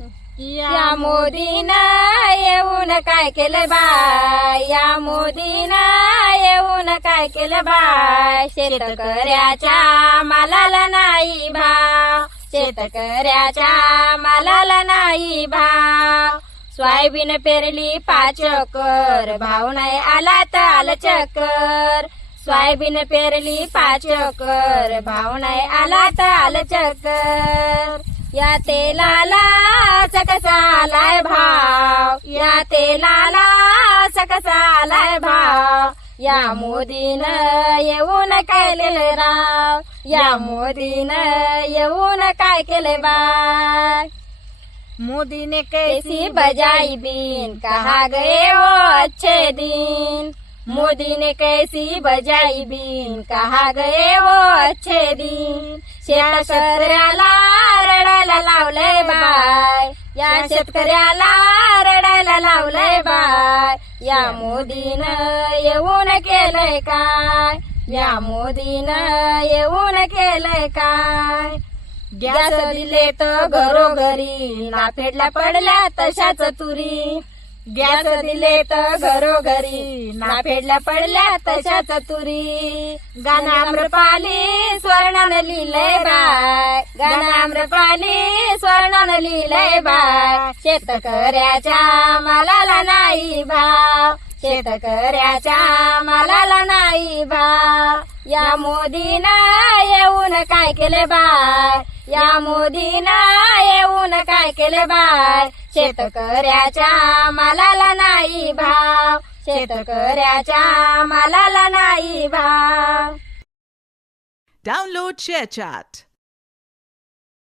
या मोदीनं येऊन काय केलं बाय, या मोदीनं येऊन काय केलं बाय, शेतकऱ्याच्या मालाला नाही भाव, शेतकऱ्याच्या मालाला नाही भाव. सोयाबीन पेरली 5 एकर, भाव नाही आला तर आलं चक्कर. सोयाबीन पेरली 5 एकर, भाव नाही आला तर आलं चक्कर. या तेलाला कसा आलाय भाव, या तेलाला कसा आलाय भाव. या मोदीनं येऊन काय केले राव, या मोदीनं येऊन काय केले बाय. मोदी ने कैसी बजाई बीन, कहा गए वो अच्छे दिन. मोदी ने कैसी बजाई बीन, कहा गए वो अच्छे दिन. शेतकऱ्याला रडायला लावलंय बाय, या शेतकऱ्याला रडायला लावलंय बाय. या मोदीनं येऊन केलंय काय, या मोदीनं येऊन केलंय काय. गॅस दिले तर घरोघरी, नाफेडला पडल्या तशाच तुरी. गॅस दिले तर घरोघरी, नाफेडला पडल्या तशाच तुरी. गाणं आम्रपाली स्वर्णानं लिहिलंय बाय, गाणं आम्रपाली स्वर्णानं लिहिलंय बाय. शेतकऱ्याच्या मालाला नाही भाव, शेतकऱ्याच्या मालाला नाही भाव. या मोदीनं येऊन काय केले बाय, या मोदीनं येऊन काय केले बाय. शेतकऱ्याच्या मालाला नाही भाव, शेतकऱ्याच्या मालाला नाही भाव. Download ShareChat.